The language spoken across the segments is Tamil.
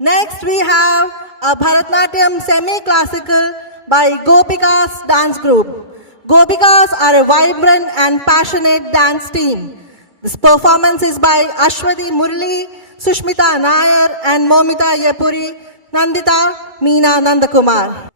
Next we have a Bharatanatyam semi-classical by Gopikas Dance Group. Gopikas are a vibrant and passionate dance team. This performance is by Ashwati Murli, Sushmita Nair and Momita Yapuri, Nandita Meena Nandakumar.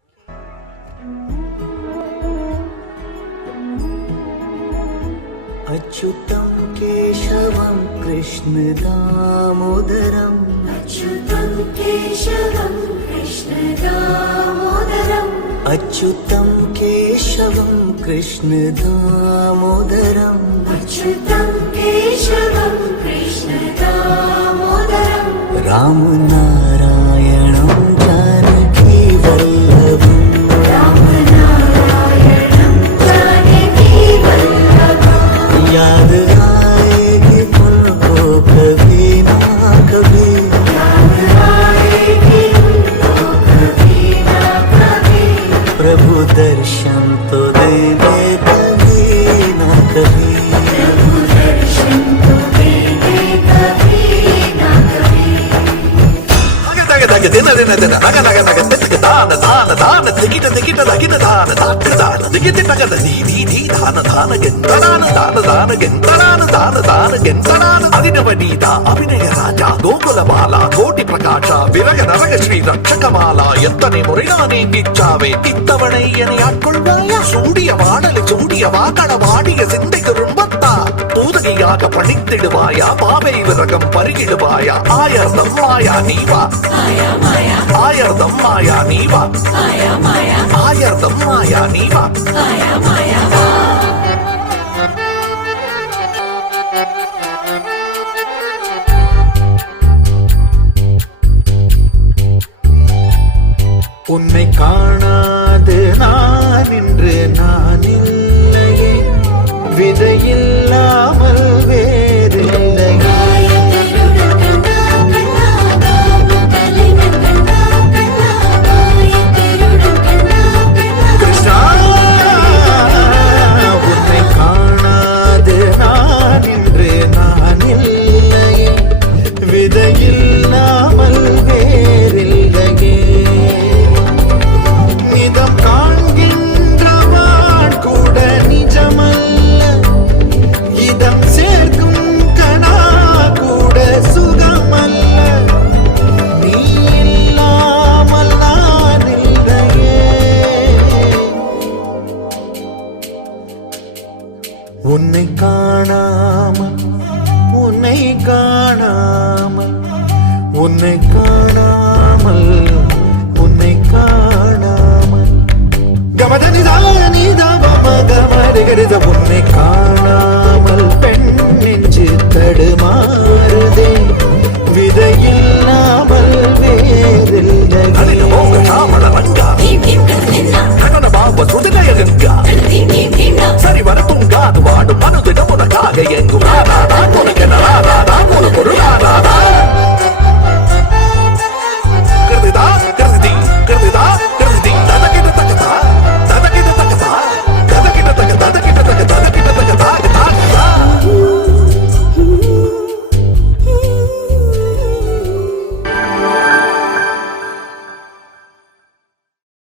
अच्युतं केशवं कृष्ण दामोदरम् अच्युतं केशवं कृष्ण दामोदरम् अच्युतं केशवं कृष्ण दामोदरम् अच्युतं केशवं कृष्ण दामोदरम् रामनारायणं जानकी वल्लभम् रामनारायणं जानकी वल्लभम् याद आएगी उनको कभी ना कभी याद आएगी उनको कभी ना कभी प्रभु दर्शन तो देंगे कभी ना कभी प्रभु दर्शन तो देंगे कभी ना कभी అభినయ రాజా గోకులమాల కోటి ప్రకాశ విరగ నరగ శ్రీ రక్షకమాల ఎత్తని మురిగా నీకిచ్చావే ఇత్తవణయ్యని ఆட்கொள்வாயா சூடிய வாடலை சூடிய வாக்கட வாடிய சிந்தைக்கு ரும்பத்தா பூதகையாக பணித்திடுவாயா பாவை விரகம் பருகிடுவாயா ஆயர்தம் மாயா நீவா ஆயர்தம் மாயா நீவா ஆயர்தம் மாயா நீவா உன்னை காணாது நான் இன்று நான் இல்லையே விதையில்லாமல் வேறில்லையே கிருஷ்ணா உன்னை காணாது நான் இன்று நான் இல்லையே விதையில்லாமல் வேறில்லையே நிதம் காண்கின்றவான் கூட நிஜமல்ல இதம் சேர்க்கும் கணா கூட சுகமல்ல நீ இல்லாமல் நான் இல்லையே உன்னை காணாமல் உன்னை காணாமல் உன்னை காணாமல் உன்னை காணாமல் கமதனிதா நீதா பம கமரிகரித உன்னை காணாமல்